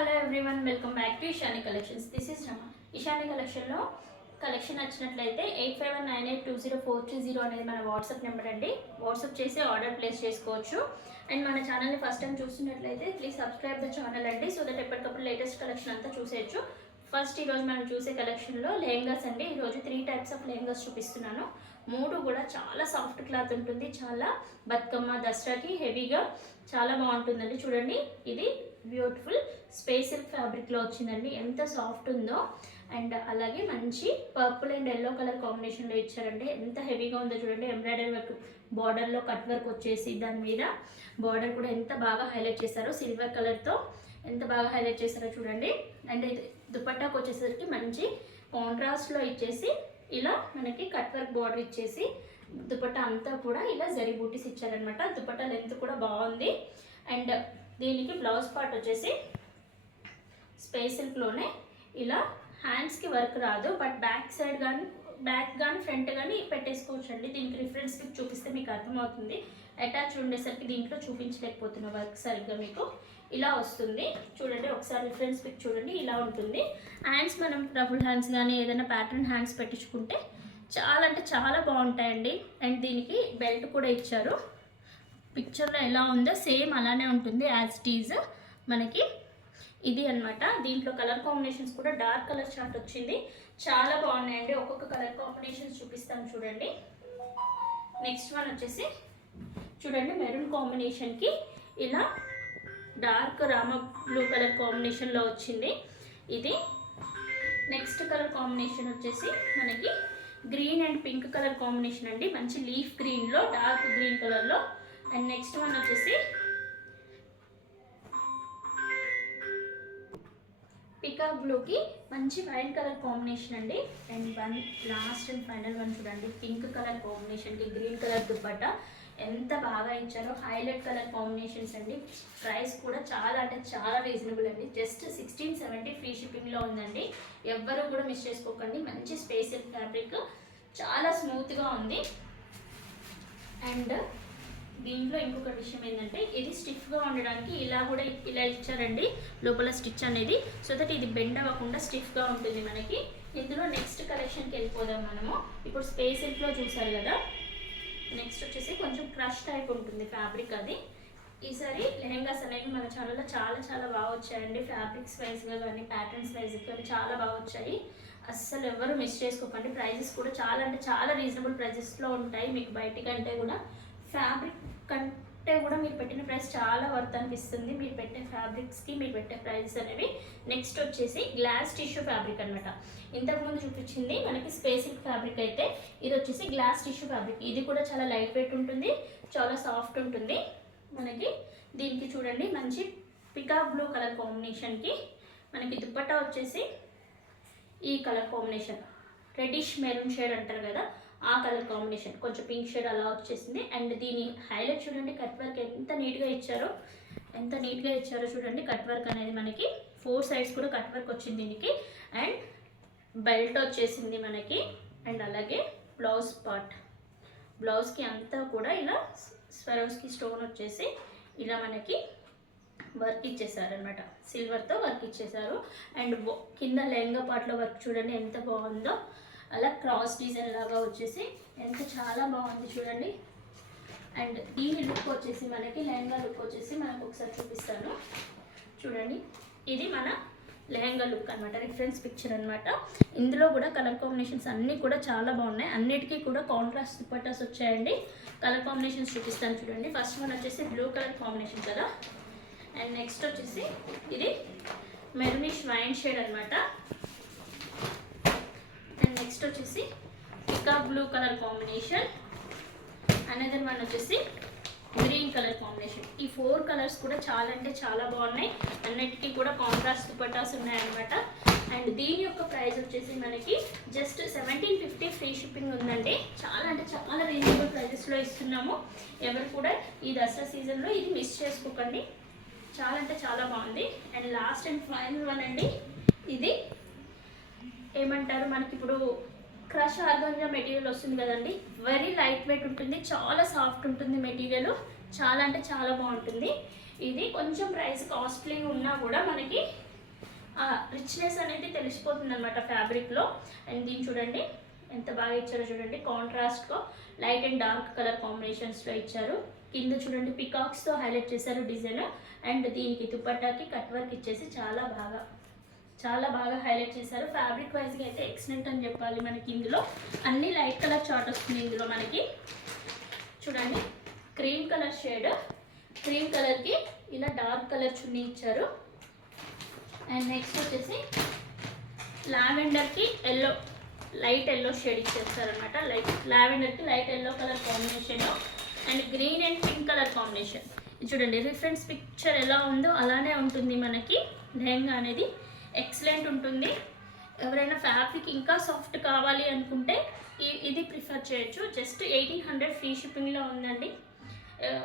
Hello everyone, welcome back to Ishani collections. This is Rama. Ishani కలెక్షన్లో collection నచ్చినట్లయితే 8519820430 అనేది మన వాట్సాప్ నెంబర్ అండి. వాట్సాప్ చేసి ఆర్డర్ ప్లేస్ చేసుకోవచ్చు. అండ్ మన ఛానల్ని ఫస్ట్ టైం చూస్తున్నట్లయితే ప్లీజ్ సబ్స్క్రైబ్ ద ఛానల్ అండి, సో దట్ ఎప్పటికప్పుడు లేటెస్ట్ కలెక్షన్ అంతా చూసేయచ్చు. ఫస్ట్ ఈరోజు మనం చూసే కలెక్షన్లో లెహంగాస్ అండి. ఈరోజు 3 టైప్స్ ఆఫ్ లెహంగాస్ చూపిస్తున్నాను. 3 కూడా చాలా సాఫ్ట్ క్లాత్ ఉంటుంది, చాలా బతుకమ్మ దసరాకి హెవీగా చాలా బాగుంటుందండి. చూడండి, ఇది బ్యూటిఫుల్ స్పేస్ సిల్క్ ఫ్యాబ్రిక్లో వచ్చిందండి. ఎంత సాఫ్ట్ ఉందో. అండ్ అలాగే మంచి పర్పుల్ అండ్ ఎల్లో కలర్ కాంబినేషన్లో ఇచ్చారండి. ఎంత హెవీగా ఉందో చూడండి. ఎంబ్రాయిడరీ వర్క్, బార్డర్లో కట్ వర్క్ వచ్చేసి దాని మీద బార్డర్ కూడా ఎంత బాగా హైలైట్ చేశారో, సిల్వర్ కలర్తో ఎంత బాగా హైలైట్ చేశారో చూడండి. అండ్ దుపట్టాకు వచ్చేసరికి మంచి కాంట్రాస్ట్లో ఇచ్చేసి ఇలా మనకి కట్ వర్క్ బార్డర్ ఇచ్చేసి దుపట్టా అంతా కూడా ఇలా జరీ బూటీస్ ఇచ్చారనమాట. దుపట్టా లెంత్ కూడా బాగుంది. అండ్ దీనికి బ్లౌజ్ పార్ట్ వచ్చేసి స్పేస్ సిల్క్లోనే ఇలా హ్యాండ్స్కి వర్క్ రాదు, బట్ బ్యాక్ సైడ్ కానీ ఫ్రంట్ కానీ పెట్టేసుకోవచ్చు అండి. దీనికి రిఫరెన్స్ పిక్ చూపిస్తే మీకు అర్థమవుతుంది. అటాచ్ ఉండేసరికి దీంట్లో చూపించలేకపోతున్న వర్క్ సరిగ్గా మీకు ఇలా వస్తుంది. చూడండి, ఒకసారి రిఫరెన్స్ పిక్ చూడండి, ఇలా ఉంటుంది. హ్యాండ్స్ మనం డబుల్ హ్యాండ్స్ కానీ ఏదైనా ప్యాటర్న్ హ్యాండ్స్ పెట్టించుకుంటే చాలా అంటే చాలా బాగుంటాయండి. అండ్ దీనికి బెల్ట్ కూడా ఇచ్చారు. పిక్చర్లో ఎలా ఉందో సేమ్ అలానే ఉంటుంది యాజ్ ఇట్ ఈజ్ మనకి. ఇది అన్నమాట. దీంట్లో కలర్ కాంబినేషన్స్ కూడా డార్క్ కలర్ చార్ట్ వచ్చింది, చాలా బాగున్నాయండి. ఒక్కొక్క కలర్ కాంబినేషన్స్ చూపిస్తాను చూడండి. నెక్స్ట్ వన్ వచ్చేసి చూడండి, మెరూన్ కాంబినేషన్కి ఇలా డార్క్ రామ బ్లూ కలర్ కాంబినేషన్లో వచ్చింది. ఇది నెక్స్ట్ కలర్ కాంబినేషన్ వచ్చేసి మనకి green and pink colour combination అండి. మంచి లీఫ్ గ్రీన్లో డార్క్ గ్రీన్ కలర్లో. అండ్ నెక్స్ట్ వన్ వచ్చేసి పికాక్ బ్లూకి మంచి వైట్ కలర్ కాంబినేషన్ అండి. And one last and final one చూడండి, పింక్ కలర్ కాంబినేషన్కి గ్రీన్ కలర్ దుపట్టా ఎంత బాగా ఇచ్చారో. హైలైట్ కలర్ కాంబినేషన్స్ అండి. ప్రైస్ కూడా చాలా అంటే చాలా రీజనబుల్ అండి. జస్ట్ 1670 ఫ్రీ షిప్పింగ్లో ఉందండి. ఎవ్వరూ కూడా మిస్ చేసుకోకండి. మంచి స్పేస్ సిల్క్ ఫ్యాబ్రిక్, చాలా స్మూత్గా ఉంది. అండ్ దీంట్లో ఇంకొక విషయం ఏంటంటే, ఇది స్టిఫ్గా ఉండడానికి ఇలా ఇచ్చారండి లోపల స్టిచ్ అనేది, సో దట్ ఇది బెండ్ అవ్వకుండా స్టిఫ్గా ఉంటుంది మనకి. ఇందులో నెక్స్ట్ కలెక్షన్కి వెళ్ళిపోదాం మనము. ఇప్పుడు స్పేస్ సిల్క్లో చూసారు కదా, నెక్స్ట్ వచ్చేసి కొంచెం క్రష్ టైప్ ఉంటుంది ఫ్యాబ్రిక్. అది ఈసారి లెహెంగాస్ అనేవి మన ఛానల్లో చాలా బాగా వచ్చాయండి. ఫ్యాబ్రిక్స్ వైజ్గా కానీ ప్యాటర్న్స్ వైజ్గా కానీ చాలా బాగా వచ్చాయి. అస్సలు ఎవరు మిస్ చేసుకోకండి. ప్రైజెస్ కూడా చాలా అంటే చాలా రీజనబుల్ ప్రైజెస్లో ఉంటాయి. మీకు బయటికంటే కూడా ఫ్యాబ్రిక్ కంటే కూడా మీరు పెట్టిన ప్రైస్ చాలా వర్త్ అనిపిస్తుంది. మీరు పెట్టే ఫ్యాబ్రిక్స్కి మీరు పెట్టే ప్రైజెస్ అనేవి. నెక్స్ట్ వచ్చేసి గ్లాస్ టిష్యూ ఫ్యాబ్రిక్ అనమాట. ఇంతకుముందు చూపించింది మనకి స్పేస్ సిల్క్ ఫ్యాబ్రిక్ అయితే, ఇది వచ్చేసి గ్లాస్ టిష్యూ ఫ్యాబ్రిక్. ఇది కూడా చాలా లైట్ వెయిట్ ఉంటుంది, చాలా సాఫ్ట్ ఉంటుంది మనకి. దీనికి చూడండి, మంచి పికాక్ బ్లూ కలర్ కాంబినేషన్కి మనకి దుపట్టా వచ్చేసి ఈ colour combination, reddish maroon shade అంటారు కదా, ఆ కలర్ కాంబినేషన్, కొంచెం పింక్ షేడ్ అలా వచ్చేసింది. అండ్ దీని హైలైట్ చూడండి, కట్ వర్క్ ఎంత నీట్గా ఇచ్చారో చూడండి. కట్ వర్క్ అనేది మనకి 4 సైడ్స్ కూడా కట్ వర్క్ వచ్చింది దీనికి. అండ్ బెల్ట్ వచ్చేసింది మనకి. అండ్ అలాగే బ్లౌజ్ పార్ట్, బ్లౌజ్కి అంతా కూడా ఇలా స్వరోస్కి స్టోన్ వచ్చేసి ఇలా మనకి వర్క్ ఇచ్చేసారనమాట. సిల్వర్తో వర్క్ ఇచ్చేసారు. అండ్ కింద లెహంగా పార్ట్లో వర్క్ చూడండి ఎంత బాగుందో. అలా క్రాస్ డిజైన్ లాగా వచ్చేసి ఎంత చాలా బాగుంది చూడండి. అండ్ దీని లుక్ వచ్చేసి మనకి లెహంగా లుక్ వచ్చేసి మనకు ఒకసారి చూపిస్తాను చూడండి. ఇది మన లెహంగా లుక్ అనమాట, రిఫరెన్స్ పిక్చర్ అనమాట. ఇందులో కూడా కలర్ కాంబినేషన్స్ అన్నీ కూడా చాలా బాగున్నాయి. అన్నిటికీ కూడా కాంట్రాస్ట్ దుపట్టాస్ వచ్చాయండి. కలర్ కాంబినేషన్స్ చూపిస్తాను చూడండి. ఫస్ట్ వన్ వచ్చేసి బ్లూ కలర్ కాంబినేషన్ కదా. అండ్ నెక్స్ట్ వచ్చేసి ఇది మెరూనిష్ వైన్ షేడ్ అనమాట. అండ్ నెక్స్ట్ వచ్చేసి peacock blue colour combination. Another one వచ్చేసి గ్రీన్ కలర్ కాంబినేషన్. ఈ 4 కలర్స్ కూడా చాలా అంటే చాలా బాగున్నాయి. అన్నిటికీ కూడా కాంట్రాస్ట్ దుపట్టాస్ ఉన్నాయన్నమాట. అండ్ దీని యొక్క ప్రైస్ వచ్చేసి మనకి జస్ట్ 1750 ఫ్రీ షిప్పింగ్ ఉందండి. చాలా అంటే చాలా రీజనబుల్ ప్రైజెస్లో ఇస్తున్నాము. ఎవరు కూడా ఈ దసరా సీజన్లో ఇది మిస్ చేసుకోకండి. చాలా అంటే చాలా బాగుంది. And last and final one అండి, ఇది ఏమంటారు మనకి ఇప్పుడు క్రష్ ఆర్గాంజా మెటీరియల్ వస్తుంది కదండి. వెరీ లైట్ వెయిట్ ఉంటుంది, చాలా సాఫ్ట్ ఉంటుంది మెటీరియల్, చాలా అంటే చాలా బాగుంటుంది. ఇది కొంచెం ప్రైస్ కాస్ట్లీ ఉన్నా కూడా మనకి రిచ్నెస్ అనేది తెలిసిపోతుంది అనమాట ఫ్యాబ్రిక్లో. అండ్ దీన్ని చూడండి ఎంత బాగా ఇచ్చారో చూడండి, కాంట్రాస్ట్గా లైట్ అండ్ డార్క్ కలర్ కాంబినేషన్స్లో ఇచ్చారు. కింద చూడండి పికాక్స్తో హైలైట్ చేశారు డిజైన్. అండ్ దీనికి దుపట్టాకి కట్ వర్క్ ఇచ్చేసి చాలా బాగా హైలైట్ చేశారు. ఫ్యాబ్రిక్ వైజ్గా అయితే ఎక్సలెంట్ అని చెప్పాలి. మనకి ఇందులో అన్ని లైట్ కలర్ చార్ట్ వస్తుంది. ఇందులో మనకి చూడండి క్రీమ్ కలర్ షేడ్, క్రీమ్ కలర్కి ఇలా డార్క్ కలర్ చున్నీ ఇచ్చారు. అండ్ నెక్స్ట్ వచ్చేసి లావెండర్కి ఎల్లో, లైట్ ఎల్లో షేడ్ ఇచ్చేస్తారనమాట. లావెండర్కి లైట్ ఎల్లో కలర్ కాంబినేషన్లో and green and pink colour combination. చూడండి రిఫరెన్స్ పిక్చర్ ఎలా ఉందో అలానే ఉంటుంది మనకి లెహంగా అనేది. ఎక్సలెంట్ ఉంటుంది. ఎవరైనా ఫ్యాబ్రిక్ ఇంకా సాఫ్ట్ కావాలి అనుకుంటే ఇది ప్రిఫర్ చేయొచ్చు. జస్ట్ 1800 ఫ్రీ షిప్పింగ్లో ఉందండి.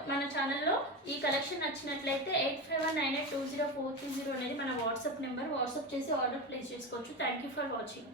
మన ఛానల్లో ఈ కలెక్షన్ నచ్చినట్లయితే 8519820430 అనేది మన వాట్సాప్ నెంబర్. వాట్సాప్ చేసి ఆర్డర్ ప్లేస్ చేసుకోవచ్చు. Thank you for watching.